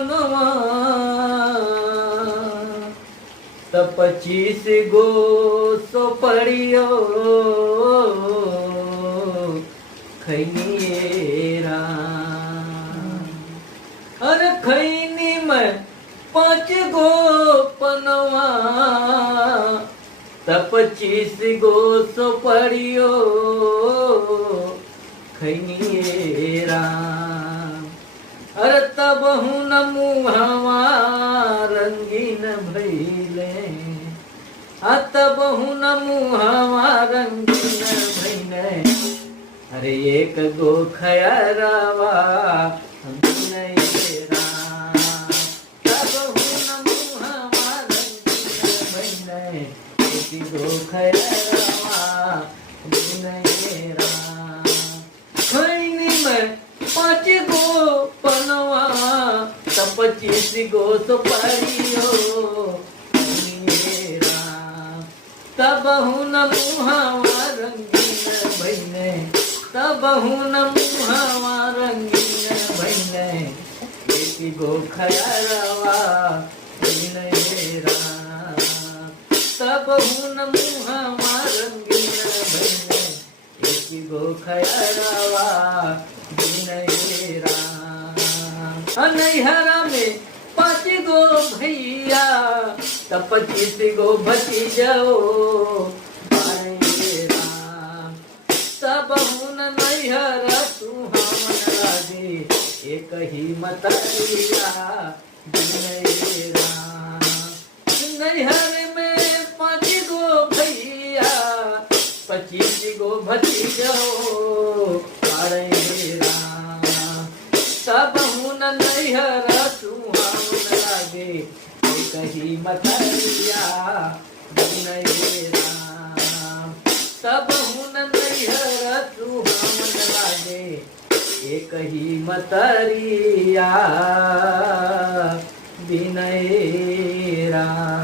पनवा त 25 गो सोपड़ियो खैनी राम। अरे खैनी में 5 गो पनवा त 25 गो सोपड़ियो खैनी राम। अरे तब हुन मुहवा रंगीन भैले, तब हुन मुहवा रंगीन भैले। अरे एक गो खयरवा नहीं राम। तब हुन मुहवा रंगीन भैले, एक गो खयरवा नहीं राम। खैनी में 5 गो पनवा त 25 गो सोपड़ियो राम। तब हुन मुहवा रंगीन भैले, तब हुन मुहवा रंगीन भैले। एक गो खयरवा नहीं राम। तब हुन मुहवा रंगीन भैले, एक गो खयरवा नहीं राम। नैहरा में 5 गो भैया त 25 गो भतीजो बारे राम। तब हुन नैहर सुहावन लागे, एक ही मतरिया नहीं राम। नैहर में 5 गो भैया 25 गो भतीजो बारे राम। तब हुन नैहर सुहावन लागे, एक ही मतरिया नहीं राम। तब हुन नैहर सुहावन लागे, एक ही मतरिया बिनय राम।